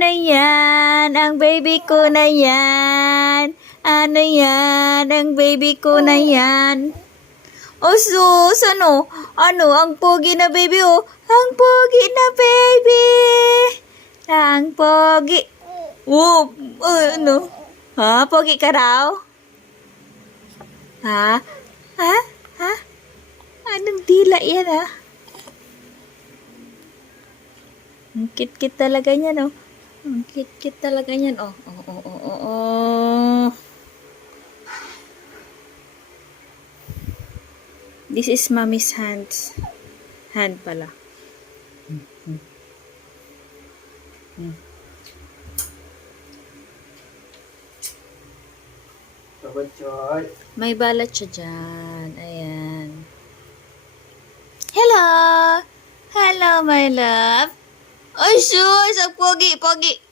Ano yan? Ang baby ko na yan. Ano yan? Ang baby ko na yan. Oh, sus, ano? Ano? Ang pogi na baby, oh. Ang pogi na baby. Ang pogi. Oh, ano? Ha? Pogi ka raw? Ha? Ha? Ha? Anong dila yan, ha? Ang kit-kit talaga niyan, oh. Ang kit-kit talaga niyan, oh. Oh, oh, oh, oh, oh. This is mommy's hands. Hand pala. May balat siya dyan. Ayan. Hello! Hello, my love. Ay, sus! Ang pogi, pogi.